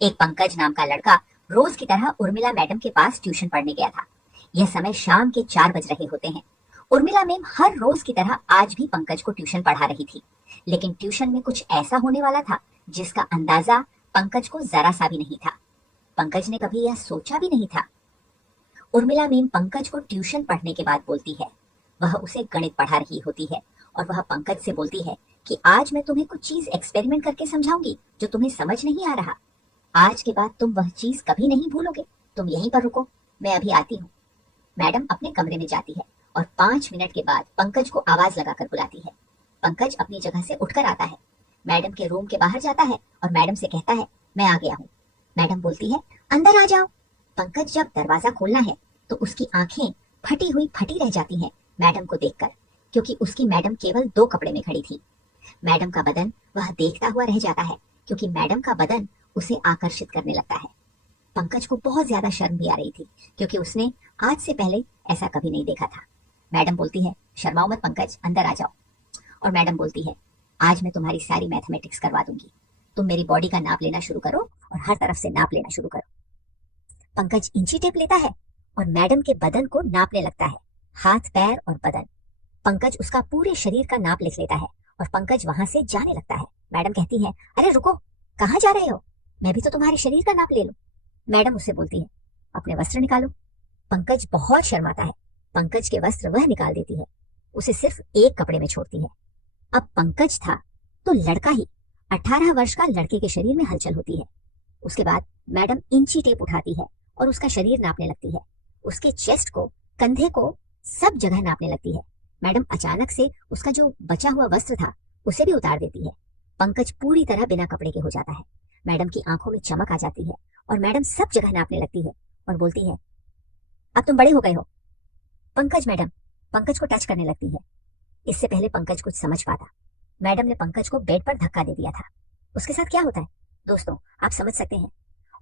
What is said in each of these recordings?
एक पंकज नाम का लड़का रोज की तरह उर्मिला मैडम के पास ट्यूशन पढ़ने गया था। यह समय शाम के 4 बज रहे होते हैं। उर्मिला मैम हर रोज की तरह आज भी पंकज को ट्यूशन पढ़ा रही थी, लेकिन ट्यूशन में कुछ ऐसा होने वाला था जिसका अंदाजा पंकज को जरा सा भी नहीं था। पंकज ने कभी यह सोचा भी नहीं था। उर्मिला मैम पंकज को ट्यूशन पढ़ने के बाद बोलती है, वह उसे गणित पढ़ा रही होती है और वह पंकज से बोलती है कि आज मैं तुम्हें कुछ चीज एक्सपेरिमेंट करके समझाऊंगी जो तुम्हें समझ नहीं आ रहा। आज के बाद तुम वह चीज कभी नहीं भूलोगे। तुम यहीं पर रुको, मैं अभी आती हूँ। मैडम अपने कमरे में जाती है और 5 मिनट के बाद पंकज को आवाज लगाकर बुलाती है। पंकज अपनी जगह से उठकर आता है, मैडम के रूम के बाहर जाता है और मैडम से कहता है, मैं आ गया हूँ। मैडम बोलती है, अंदर आ जाओ। पंकज जब दरवाजा खोलना है तो उसकी आंखें फटी रह जाती हैं मैडम को देखकर, क्योंकि उसकी मैडम केवल 2 कपड़े में खड़ी थी। मैडम का बदन वह देखता हुआ रह जाता है, क्योंकि मैडम का बदन उसे आकर्षित करने लगता है। पंकज को बहुत ज्यादा शर्म भी आ रही थी, क्योंकि उसने आज से पहले ऐसा कभी नहीं देखा था। मैडम बोलती है, शर्माओ मत पंकज, अंदर आ जाओ। और मैडम बोलती है, आज मैं तुम्हारी सारी मैथमेटिक्स करवा दूंगी। तुम मेरी बॉडी का नाप लेना शुरू करो और हर तरफ से नाप लेना शुरू करो। पंकज इंची टेप लेता है और मैडम के बदन को नापने लगता है, हाथ, पैर और बदन। पंकज उसका पूरे शरीर का नाप लिख लेता है और पंकज वहां से जाने लगता है। मैडम कहती है, अरे रुको, कहाँ जा रहे हो? मैं भी तो तुम्हारे शरीर का नाप ले लूं। मैडम उससे बोलती है, अपने वस्त्र निकालो। पंकज बहुत शर्माता है। पंकज के वस्त्र वह निकाल देती है, उसे सिर्फ एक कपड़े में छोड़ती है। अब पंकज था तो लड़का ही, 18 वर्ष का लड़के के शरीर में हलचल होती है। उसके बाद मैडम इंची टेप उठाती है और उसका शरीर नापने लगती है, उसके चेस्ट को, कंधे को, सब जगह नापने लगती है। मैडम अचानक से उसका जो बचा हुआ वस्त्र था उसे भी उतार देती है। पंकज पूरी तरह बिना कपड़े के हो जाता है। मैडम की आंखों में चमक आ जाती है और मैडम सब जगह नापने लगती है और बोलती है, अब तुम बड़े हो गए हो। पंकज मैडम पंकज को टच करने लगती है। इससे पहले पंकज कुछ समझ पाता, मैडम ने पंकज को बेड पर धक्का दे दिया था। उसके साथ क्या होता है दोस्तों, आप समझ सकते हैं।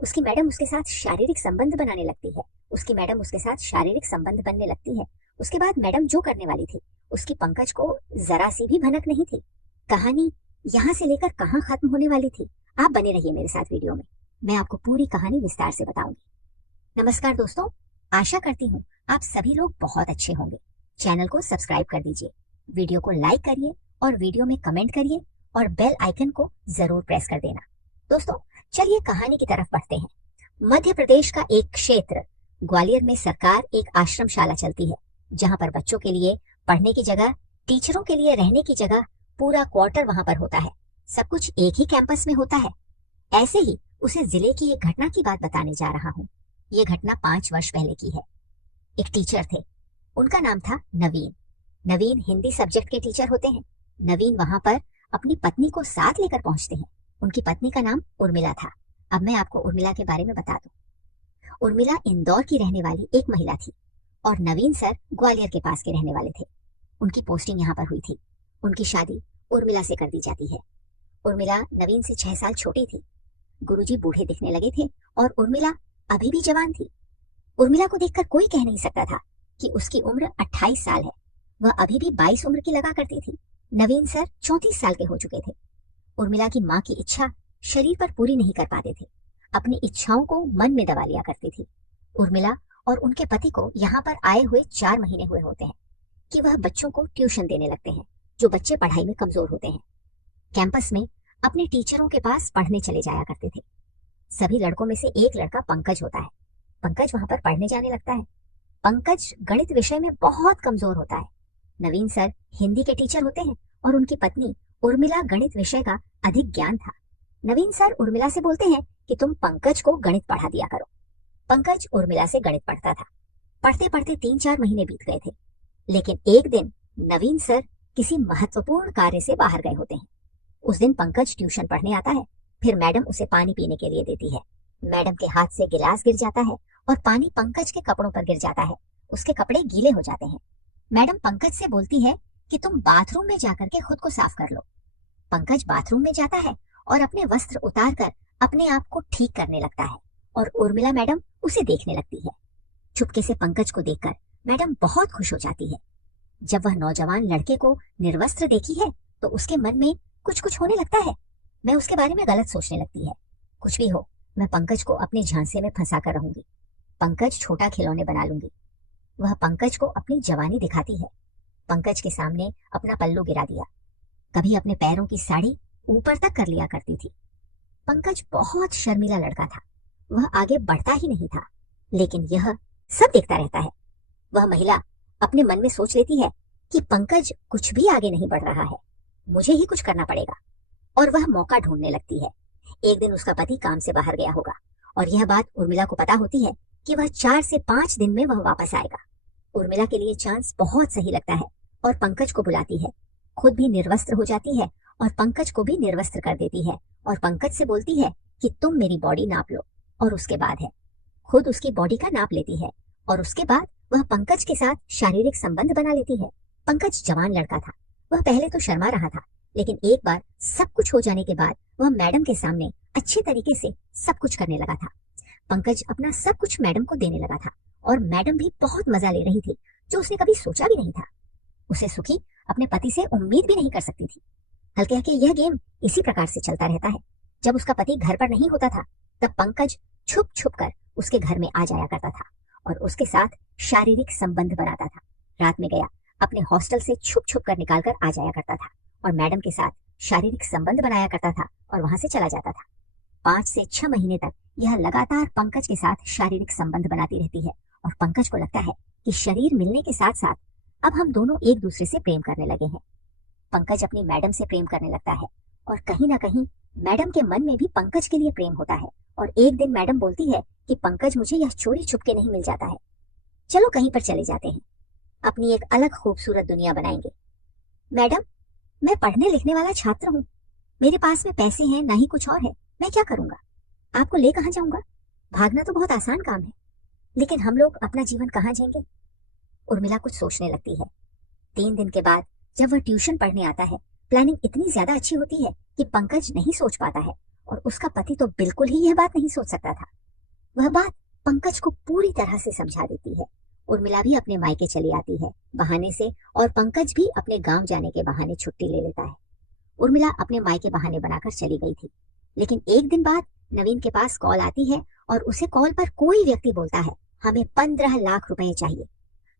उसकी मैडम उसके साथ शारीरिक संबंध बनाने लगती है। उसकी मैडम उसके साथ शारीरिक संबंध बनने लगती है। उसके बाद मैडम जो करने वाली थी उसकी पंकज को जरा सी भी भनक नहीं थी। कहानी यहाँ से लेकर कहाँ खत्म होने वाली थी, आप बने रहिए मेरे साथ वीडियो में, मैं आपको पूरी कहानी विस्तार से बताऊंगी। नमस्कार दोस्तों, आशा करती हूँ आप सभी लोग बहुत अच्छे होंगे। चैनल को सब्सक्राइब कर दीजिए, वीडियो को लाइक करिए और वीडियो में कमेंट करिए और बेल आइकन को जरूर प्रेस कर देना। दोस्तों चलिए कहानी की तरफ बढ़ते हैं। मध्य प्रदेश का एक क्षेत्र ग्वालियर में सरकार एक आश्रमशाला चलती है, जहाँ पर बच्चों के लिए पढ़ने की जगह, टीचरों के लिए रहने की जगह, पूरा क्वार्टर वहां पर होता है। सब कुछ एक ही कैंपस में होता है। ऐसे ही उसे जिले की एक घटना की बात बताने जा रहा हूँ। ये घटना 5 वर्ष पहले की है। एक टीचर थे, उनका नाम था नवीन। नवीन हिंदी सब्जेक्ट के टीचर होते हैं। नवीन वहां पर अपनी पत्नी को साथ लेकर पहुंचते हैं। उनकी पत्नी का नाम उर्मिला था। अब मैं आपको उर्मिला के बारे में बता दूं। उर्मिला इंदौर की रहने वाली एक महिला थी और नवीन सर ग्वालियर के पास के रहने वाले थे। उनकी पोस्टिंग यहाँ पर हुई थी। उनकी शादी उर्मिला से कर दी जाती है। उर्मिला नवीन से 6 साल छोटी थी। गुरुजी बूढ़े दिखने लगे थे और उर्मिला अभी भी जवान थी। उर्मिला को देखकर कोई कह नहीं सकता था कि उसकी उम्र 28 साल है। वह अभी भी 22 उम्र की लगा करती थी। नवीन सर 34 साल के हो चुके थे। उर्मिला की माँ की इच्छा शरीर पर पूरी नहीं कर पाते थे। अपनी इच्छाओं को मन में दबा लिया करती थी। उर्मिला और उनके पति को यहाँ पर आए हुए 4 महीने हुए होते हैं कि वह बच्चों को ट्यूशन देने लगते हैं, जो बच्चे पढ़ाई में कमजोर होते हैं। कैंपस में अपने टीचरों के पास पढ़ने चले जाया करते थे। सभी लड़कों में से एक लड़का पंकज होता है। पंकज वहां पर पढ़ने जाने लगता है। पंकज गणित विषय में बहुत कमजोर होता है। नवीन सर हिंदी के टीचर होते हैं और उनकी पत्नी उर्मिला गणित विषय का अधिक ज्ञान था। नवीन सर उर्मिला से बोलते हैं कि तुम पंकज को गणित पढ़ा दिया करो। पंकज उर्मिला से गणित पढ़ता था। पढ़ते पढ़ते 3-4 महीने बीत गए थे, लेकिन एक दिन नवीन सर किसी महत्वपूर्ण कार्य से बाहर गए होते हैं। उस दिन पंकज ट्यूशन पढ़ने आता है। फिर मैडम उसे पानी पीने के लिए देती है। मैडम के हाथ से गिलास गिर जाता है और पानी पंकज के कपड़ों पर गिर जाता है। उसके कपड़े गीले हो जाते हैं। मैडम पंकज से बोलती है कि तुम बाथरूम में जाकर के खुद को साफ कर लो। पंकज बाथरूम में जाता है और अपने वस्त्र उतार कर अपने आप को ठीक करने लगता है और उर्मिला मैडम उसे देखने लगती है। चुपके से पंकज को देखकर मैडम बहुत खुश हो जाती है। जब वह नौजवान लड़के को निर्वस्त्र देखी है तो उसके मन में कुछ कुछ होने लगता है। मैं उसके बारे में गलत सोचने लगती है। कुछ भी हो, मैं पंकज को अपने झांसे में फंसा कर रहूंगी। पंकज छोटा खिलौने बना लूंगी। वह पंकज को अपनी जवानी दिखाती है। पंकज के सामने अपना पल्लू गिरा दिया। कभी अपने पैरों की साड़ी ऊपर तक कर लिया करती थी। पंकज बहुत शर्मीला लड़का था। वह आगे बढ़ता ही नहीं था, लेकिन यह सब देखता रहता है। वह महिला अपने मन में सोच लेती है कि पंकज कुछ भी आगे नहीं बढ़ रहा है, मुझे ही कुछ करना पड़ेगा, और वह मौका ढूंढने लगती है। एक दिन उसका पति काम से बाहर गया होगा और यह बात उर्मिला को पता होती है कि वह 4 से 5 दिन में वह वापस आएगा। उर्मिला के लिए चांस बहुत सही लगता है और पंकज को बुलाती है। खुद भी निर्वस्त्र हो जाती है और पंकज को भी निर्वस्त्र कर देती है और पंकज से बोलती है कि तुम मेरी बॉडी नाप लो, और उसके बाद है खुद उसकी बॉडी का नाप लेती है और उसके बाद वह पंकज के साथ शारीरिक संबंध बना लेती है। पंकज जवान लड़का था। वह पहले तो शर्मा रहा था, लेकिन एक बार सब कुछ हो जाने के बाद वह मैडम के सामने अच्छे तरीके से सब कुछ करने लगा था। पंकज अपना सब कुछ मैडम को देने लगा था और मैडम भी बहुत मजा ले रही थी, जो उसने कभी सोचा भी नहीं था। उसे सुखी अपने पति से उम्मीद भी नहीं कर सकती थी। हल्के हल्के यह गेम इसी प्रकार से चलता रहता है। जब उसका पति घर पर नहीं होता था, तब पंकज छुप छुप कर उसके घर में आ जाया करता था और उसके साथ शारीरिक संबंध बनाता था। रात में गया, अपने हॉस्टल से छुप छुप कर निकाल कर आ जाया करता था और मैडम के साथ शारीरिक संबंध बनाया करता था और वहां से चला जाता था। 5 से 6 महीने तक यह लगातार पंकज के साथ शारीरिक संबंध बनाती रहती है और पंकज को लगता है कि शरीर मिलने के साथ साथ अब हम दोनों एक दूसरे से प्रेम करने लगे हैं। पंकज अपनी मैडम से प्रेम करने लगता है और कहीं ना कहीं मैडम के मन में भी पंकज के लिए प्रेम होता है। और एक दिन मैडम बोलती है कि पंकज मुझे यह चोरी छुपके नहीं मिल जाता है, चलो कहीं पर चले जाते हैं, अपनी एक अलग खूबसूरत दुनिया बनाएंगे। मैडम, मैं पढ़ने लिखने वाला छात्र हूँ, मेरे पास में पैसे हैं ना ही कुछ और है, मैं क्या करूंगा? आपको ले कहाँ जाऊंगा? भागना तो बहुत आसान काम है, लेकिन हम लोग अपना जीवन कहाँ जिएंगे? उर्मिला कुछ सोचने लगती है। 3 दिन के बाद जब वह ट्यूशन पढ़ने आता है, प्लानिंग इतनी ज्यादा अच्छी होती है कि पंकज नहीं सोच पाता है और उसका पति तो बिल्कुल ही यह बात नहीं सोच सकता था। वह बात पंकज को पूरी तरह से समझा देती है। उर्मिला भी अपने मायके चली आती है बहाने से और पंकज भी अपने गांव जाने के बहाने छुट्टी ले लेता है। उर्मिला अपने मायके बहाने बनाकर चली गई थी, लेकिन एक दिन बाद नवीन के पास कॉल आती है और उसे कॉल पर कोई व्यक्ति बोलता है, हमें 15 लाख रुपए चाहिए,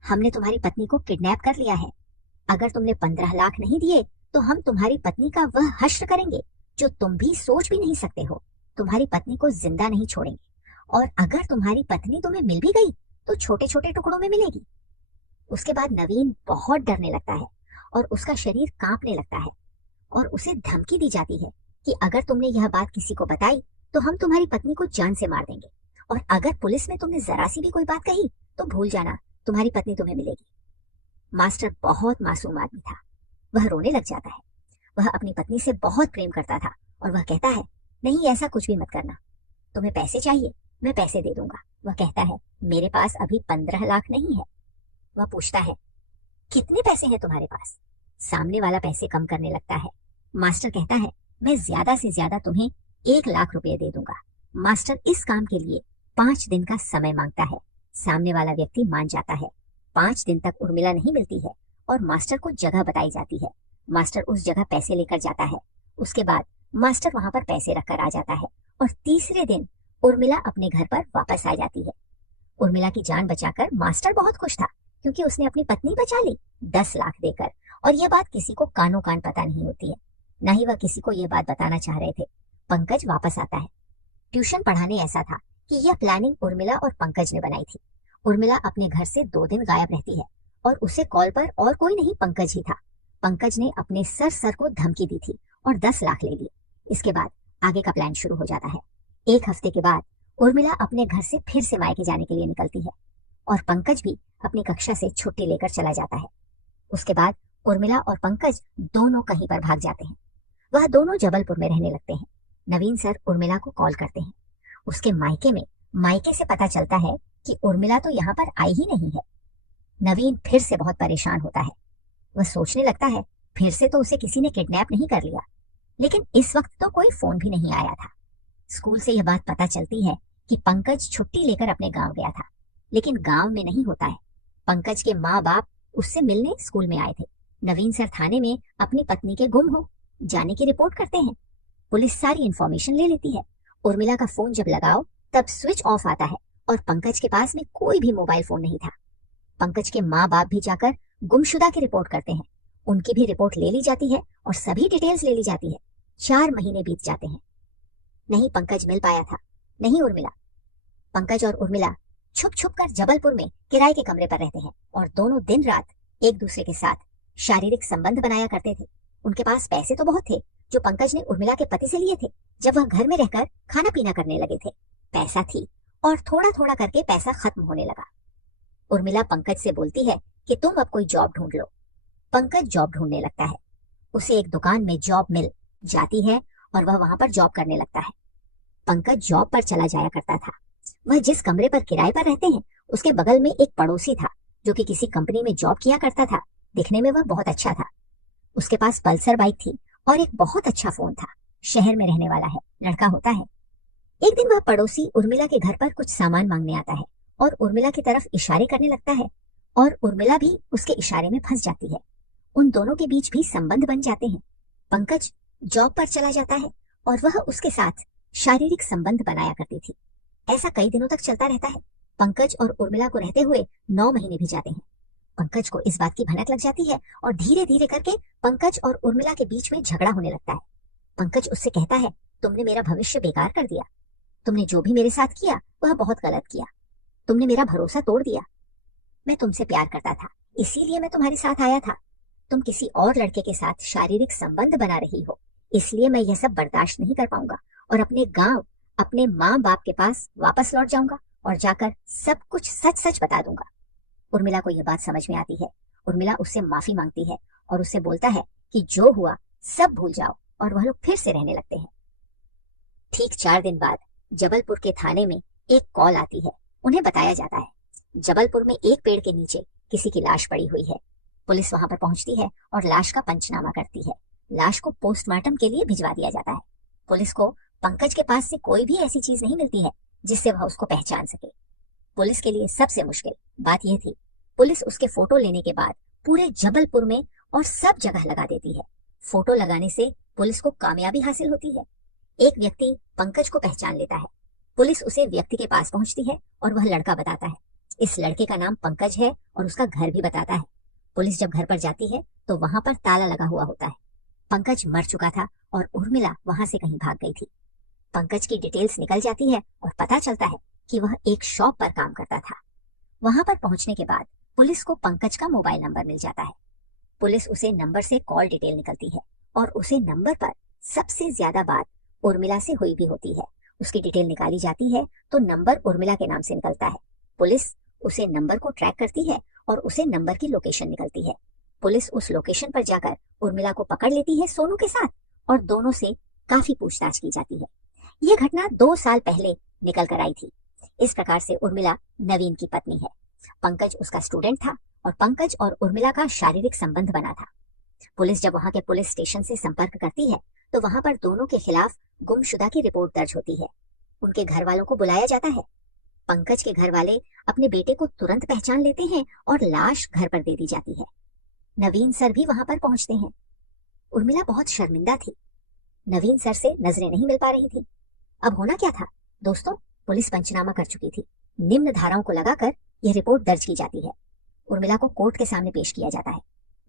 हमने तुम्हारी पत्नी को किडनैप कर लिया है, अगर तुमने 15 लाख नहीं दिए तो हम तुम्हारी पत्नी का वह हश्र करेंगे जो तुम भी सोच भी नहीं सकते हो। तुम्हारी पत्नी को जिंदा नहीं छोड़ेंगे, और अगर तुम्हारी पत्नी तुम्हें मिल भी गई तो छोटे छोटे टुकड़ों में मिलेगी। उसके बाद नवीन बहुत डरने लगता है और उसका शरीर कांपने लगता है और उसे धमकी दी जाती है कि अगर तुमने यह बात किसी को बताई तो हम तुम्हारी पत्नी को जान से मार देंगे, और अगर पुलिस में तुमने जरा सी भी कोई बात कही तो भूल जाना, तुम्हारी पत्नी तुम्हें मिलेगी। मास्टर बहुत मासूम आदमी था। वह रोने लग जाता है। वह अपनी पत्नी से बहुत प्रेम करता था और वह कहता है, नहीं ऐसा कुछ भी मत करना, तुम्हें पैसे चाहिए, मैं पैसे दे दूंगा। वह कहता है, मेरे पास अभी 15 लाख नहीं है। वह पूछता है, कितने पैसे हैं तुम्हारे पास? सामने वाला पैसे कम करने लगता है। मास्टर कहता है, मैं ज्यादा से ज्यादा तुम्हें 1 लाख रुपए दे दूंगा। मास्टर इस काम के लिए 5 दिन का समय मांगता है। सामने वाला व्यक्ति मान जाता है। 5 दिन तक उर्मिला नहीं मिलती है और मास्टर को जगह बताई जाती है। मास्टर उस जगह पैसे लेकर जाता है। उसके बाद मास्टर वहां पर पैसे रखकर आ जाता है और तीसरे दिन उर्मिला अपने घर पर वापस आ जाती है। उर्मिला की जान बचाकर मास्टर बहुत खुश था, क्योंकि उसने अपनी पत्नी बचा ली 10 लाख देकर, और यह बात किसी को कानों कान पता नहीं होती है, न ही वह किसी को यह बात बताना चाह रहे थे। पंकज वापस आता है। ट्यूशन पढ़ाने ऐसा था कि यह प्लानिंग उर्मिला और पंकज ने बनाई थी। उर्मिला अपने घर से 2 दिन गायब रहती है और उसे कॉल पर और कोई नहीं पंकज ही था। पंकज ने अपने सर को धमकी दी थी और 10 लाख ले लिए। इसके बाद आगे का प्लान शुरू हो जाता है। 1 हफ्ते के बाद उर्मिला अपने घर से फिर से मायके जाने के लिए निकलती है और पंकज भी अपनी कक्षा से छुट्टी लेकर चला जाता है। उसके बाद उर्मिला और पंकज दोनों कहीं पर भाग जाते हैं। वह दोनों जबलपुर में रहने लगते हैं। नवीन सर उर्मिला को कॉल करते हैं। उसके मायके से पता चलता है कि उर्मिला तो यहाँ पर आई ही नहीं है। नवीन फिर से बहुत परेशान होता है। वह सोचने लगता है, फिर से तो उसे किसी ने किडनैप नहीं कर लिया, लेकिन इस वक्त तो कोई फोन भी नहीं आया था। स्कूल से यह बात पता चलती है कि पंकज छुट्टी लेकर अपने गांव गया था, लेकिन गांव में नहीं होता है। पंकज के माँ बाप उससे मिलने स्कूल में आए थे। नवीन सर थाने में अपनी पत्नी के गुम हो जाने की रिपोर्ट करते हैं। पुलिस सारी इंफॉर्मेशन ले लेती है। उर्मिला का फोन जब लगाओ तब स्विच ऑफ आता है और पंकज के पास में कोई भी मोबाइल फोन नहीं था। पंकज के माँ बाप भी जाकर गुमशुदा की रिपोर्ट करते हैं। उनकी भी रिपोर्ट ले ली जाती है और सभी डिटेल्स ले ली जाती है। 4 महीने बीत जाते हैं। नहीं पंकज मिल पाया था, नहीं उर्मिला। पंकज और उर्मिला छुप छुप कर जबलपुर में किराए के कमरे पर रहते हैं और दोनों दिन रात एक दूसरे के साथ शारीरिक संबंध बनाया करते थे। उनके पास पैसे तो बहुत थे जो पंकज ने उर्मिला के पति से लिए थे जब वह घर में रहकर खाना पीना करने लगे थे। पैसा थी और थोड़ा थोड़ा करके पैसा खत्म होने लगा। उर्मिला पंकज से बोलती है कि तुम अब कोई जॉब ढूंढ लो। पंकज जॉब ढूंढने लगता है। उसे एक दुकान में जॉब मिल जाती है और वह वहां पर जॉब करने लगता है। पंकज जॉब पर चला जाया करता था। वह जिस कमरे पर किराए पर रहते हैं उसके बगल में एक पड़ोसी था जो कि किसी कंपनी में जॉब किया करता था। दिखने में वह बहुत अच्छा था। उसके पास पल्सर बाइक थी और एक बहुत अच्छा फोन था। शहर में रहने वाला है, लड़का होता है। एक दिन वह पड़ोसी उर्मिला के घर पर कुछ सामान मांगने आता है और उर्मिला की तरफ इशारे करने लगता है और उर्मिला भी उसके इशारे में फंस जाती है। उन दोनों के बीच भी संबंध बन जाते हैं। पंकज जॉब पर चला जाता है और वह उसके साथ शारीरिक संबंध बनाया करती थी। ऐसा कई दिनों तक चलता रहता है। पंकज और उर्मिला को रहते हुए 9 महीने भी जाते हैं। पंकज को इस बात की भनक लग जाती है और धीरे धीरे करके पंकज और उर्मिला के बीच में झगड़ा होने लगता है। पंकज उससे कहता है, तुमने मेरा भविष्य बेकार कर दिया। तुमने जो भी मेरे साथ किया वह बहुत गलत किया। तुमने मेरा भरोसा तोड़ दिया। मैं तुमसे प्यार करता था, इसीलिए मैं तुम्हारे साथ आया था। तुम किसी और लड़के के साथ शारीरिक संबंध बना रही हो, इसलिए मैं यह सब बर्दाश्त नहीं कर पाऊंगा और अपने गांव, अपने माँ बाप के पास वापस लौट जाऊंगा और जाकर सब कुछ सच सच बता दूंगा। उर्मिला को यह बात समझ में आती है। उर्मिला उससे माफी मांगती है और उससे बोलता है कि जो हुआ सब भूल जाओ और वह लोग फिर से रहने लगते हैं। ठीक 4 दिन बाद जबलपुर के थाने में एक कॉल आती है। उन्हें बताया जाता है जबलपुर में एक पेड़ के नीचे किसी की लाश पड़ी हुई है। पुलिस वहां पर पहुंचती है और लाश का पंचनामा करती है। लाश को पोस्टमार्टम के लिए भिजवा दिया जाता है। पुलिस को पंकज के पास से कोई भी ऐसी चीज नहीं मिलती है जिससे वह उसको पहचान सके। पुलिस के लिए सबसे मुश्किल बात यह थी, पुलिस उसके फोटो लेने के बाद पूरे जबलपुर में और सब जगह लगा देती है। फोटो लगाने से पुलिस को कामयाबी हासिल होती है। एक व्यक्ति पंकज को पहचान लेता है। पुलिस उसे व्यक्ति के पास पहुंचती है और वह लड़का बताता है। इस लड़के का नाम पंकज है और उसका घर भी बताता है। पुलिस जब घर पर जाती है तो वहां पर ताला लगा हुआ होता है। पंकज मर चुका था और उर्मिला वहां से कहीं भाग गई थी। पंकज की डिटेल्स निकल जाती है और पता चलता है कि वह एक शॉप पर काम करता था। वहां पर पहुंचने के बाद पुलिस को पंकज का मोबाइल नंबर मिल जाता है। पुलिस उसे नंबर से कॉल डिटेल निकलती है और उसे नंबर पर सबसे ज्यादा बात उर्मिला से हुई भी होती है। उसकी डिटेल निकाली जाती है तो नंबर उर्मिला के नाम से निकलता है। पुलिस उसे नंबर को ट्रैक करती है और उसे नंबर की लोकेशन निकलती है। पुलिस उस लोकेशन पर जाकर उर्मिला को पकड़ लेती है सोनू के साथ और दोनों से काफी पूछताछ की जाती है। यह घटना 2 साल पहले निकल कर आई थी। इस प्रकार से उर्मिला नवीन की पत्नी है। पंकज उसका स्टूडेंट था और पंकज और उर्मिला का शारीरिक संबंध बना था। पुलिस जब वहां के पुलिस स्टेशन से संपर्क करती है तो वहां पर दोनों के खिलाफ गुमशुदा की रिपोर्ट दर्ज होती है। उनके घर वालों को बुलाया जाता है। पंकज के घर वाले अपने बेटे को तुरंत पहचान लेते हैं और लाश घर पर दे दी जाती है। नवीन सर भी वहां पर पहुंचते हैं। उर्मिला बहुत शर्मिंदा थी। नवीन सर से नजरें नहीं मिल पा रही थी। अब होना क्या था दोस्तों, पुलिस पंचनामा कर चुकी थी। निम्न धाराओं को लगाकर यह रिपोर्ट दर्ज की जाती है। उर्मिला को कोर्ट के सामने पेश किया जाता है।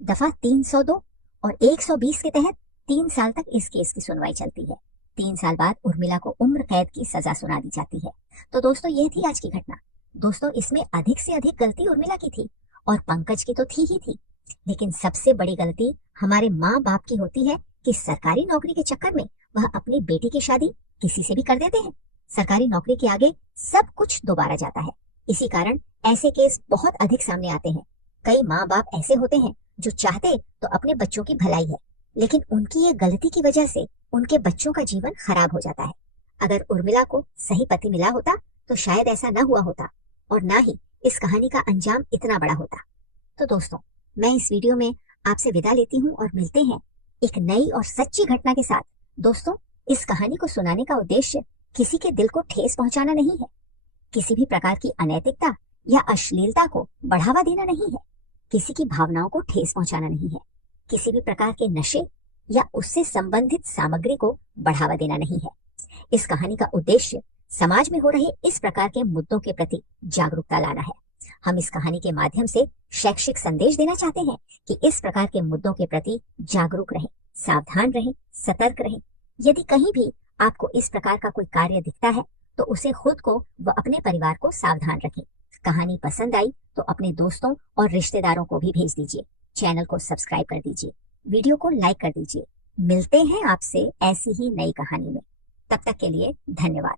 दफा 302 और 120 के तहत 3 साल तक इस केस की सुनवाई चलती है। 3 साल बाद उर्मिला को उम्र कैद की सजा सुना दी जाती है। तो दोस्तों यह थी आज की घटना। दोस्तों इसमें अधिक से अधिक गलती उर्मिला की थी और पंकज की तो थी ही थी, लेकिन सबसे बड़ी गलती हमारे माँ बाप की होती है कि सरकारी नौकरी के चक्कर में वह अपनी बेटी की शादी किसी से भी कर देते हैं। सरकारी नौकरी के आगे सब कुछ दोबारा जाता है। इसी कारण ऐसे केस बहुत अधिक सामने आते हैं। कई माँ बाप ऐसे होते हैं जो चाहते तो अपने बच्चों की भलाई है, लेकिन उनकी ये गलती की वजह से उनके बच्चों का जीवन खराब हो जाता है। अगर उर्मिला को सही पति मिला होता तो शायद ऐसा न हुआ होता और ना ही इस कहानी का अंजाम इतना बड़ा होता। तो दोस्तों मैं इस वीडियो में आपसे विदा लेती हूँ और मिलते हैं एक नई और सच्ची घटना के साथ। दोस्तों इस कहानी को सुनाने का उद्देश्य किसी के दिल को ठेस पहुंचाना नहीं है, किसी भी प्रकार की अनैतिकता या अश्लीलता को बढ़ावा देना नहीं है, किसी की भावनाओं को ठेस पहुंचाना नहीं है, किसी भी प्रकार के नशे या उससे संबंधित सामग्री को बढ़ावा देना नहीं है। इस कहानी का उद्देश्य समाज में हो रहे इस प्रकार के मुद्दों के प्रति जागरूकता लाना है। हम इस कहानी के माध्यम से शैक्षिक संदेश देना चाहते हैं कि इस प्रकार के मुद्दों के प्रति जागरूक रहें, सावधान रहें, सतर्क रहें। यदि कहीं भी आपको इस प्रकार का कोई कार्य दिखता है तो उसे खुद को व अपने परिवार को सावधान रखें। कहानी पसंद आई तो अपने दोस्तों और रिश्तेदारों को भी भेज दीजिए। चैनल को सब्सक्राइब कर दीजिए, वीडियो को लाइक कर दीजिए। मिलते हैं आपसे ऐसी ही नई कहानी में। तब तक के लिए धन्यवाद।